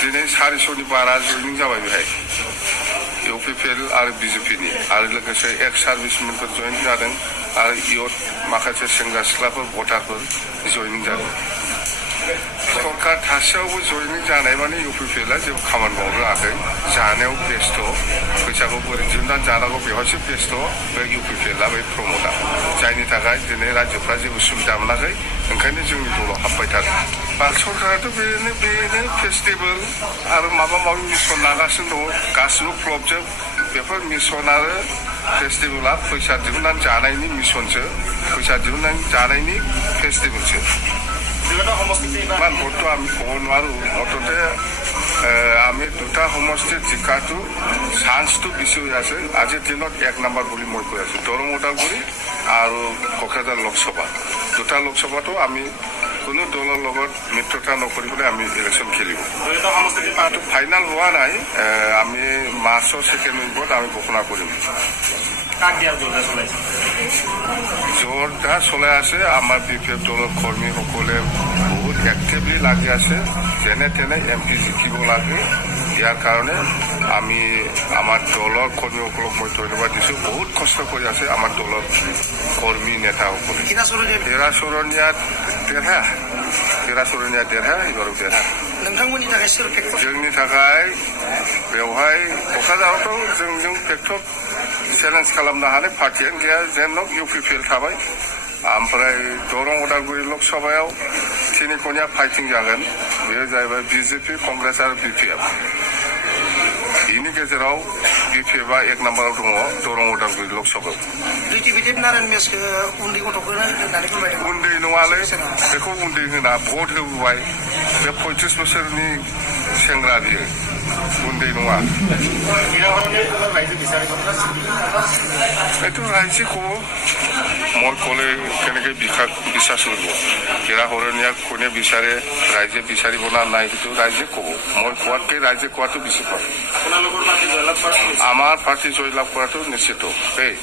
दिनै 400नि बारा जयनिं जाबाय बेहाय इउपिपिएल आरो बिजेपिनि आरो लोगोसे एक्स सार्भिसमेनफोर जयेन जादों आरो इयुथ माखासे सेंग्रा सिख्लाफोर भटारफोर जयनिं जादों सरकार थासेयावबो जयनिं जानाय माने इउपिपिएलआ जेबो खामानि मावनो रोङाखै जानायाव बेस्थ' फैसाखौ बोरै दिहुननानै जानांगौ बेवहायसो बेस्थ' बे इउपिपिएलआ बे प्रमदआ जायनि थाखाय दिनै रायजोफ्रा जेबो सुबिदा मोनाखै ओंखायनो जोंनि दलाव हाबबाय थादों भारत सरकाराथ' बेनो फेस्टिभेल आरो माबा माबि मिसन लागासिनो दङ गासिबो फ्लपजोब बेफोर मिसन आरो फेस्टिभेला फैसा दिहुननानै जानायनि मिसनसो फैसा दिहुननानै जानायनि फेस्टिभेलसो ইমান ভোটটো আমি ক'ব নোৱাৰোঁ মুঠতে আমি দুটা সমষ্টিৰ জিকাটো চান্সটো বেছি হৈ আছে আজিৰ দিনত 1 নম্বৰ বুলি মই কৈ আছোঁ দৰং ওদালগুৰি আৰু কোকৰাঝাৰ লোকসভা দুটা লোকসভাটো আমি কোনো দলৰ লগত মিত্ৰতা নকৰিবলৈ আমি ইলেকশ্যন খেলিব ফাইনেল হোৱা নাই আমি মাৰ্চৰ ছেকেণ্ড উইকত আমি ঘোষণা কৰিম জোৰদাৰ চলাই আছে আমাৰ বিপিএফ দলৰ কৰ্মীসকলে বহুত এক্টিভলি লাগি আছে যেনে তেনে MP জিকিব লাগে ইয়াৰ কাৰণে আমি আমাৰ দলৰ কৰ্মীসকলক মই ধন্যবাদ দিছোঁ বহুত কষ্ট কৰি আছে আমাৰ দলৰ কৰ্মী নেতাসকলে তেरासरनिया देरहा एबाराव देरहा नोंथांमोननि थाखाय सोर फेक्टर जोंनि थाखाय बेवहाय क'क्राझारावथ' जोंजों फेक्टर चेलेन्ज खालामनो हानाय पार्टियानो गैया जेन इउपिपिएल थाबाय ओमफ्राय दरं उदालगुरि लकसभायाव तिनिकनिया फाइटिं जागोन बेयो जाहैबाय बिजेपि कंग्रेस आरो बिपिएफ बेनि गेजेराव बिपिएफआ 1 नम्बराव दङ दरं उदालगुरि लकसभायाव रिटिभिटेड नारायण मेसखौ उन्दै गथ'फोरनो होननानै फोरमायदों उन्दै नङालै बेखौ उन्दै होना भट होबोबाय बे 35 बोसोरनि सेंग्रा बियो उन्दै नङा এইটো ৰাইজে ক'ব মই ক'লে কেনেকৈ বিশ্বাস কৰিব তেৰাসৰণীয়া কোনে বিচাৰে ৰাইজে বিচাৰিব না নাই সেইটো ৰাইজে ক'ব মই কোৱাতকৈ ৰাইজে কোৱাটো বেছি পাব আমাৰ পাৰ্টি জয়লাভ কৰাটো নিশ্চিত দেই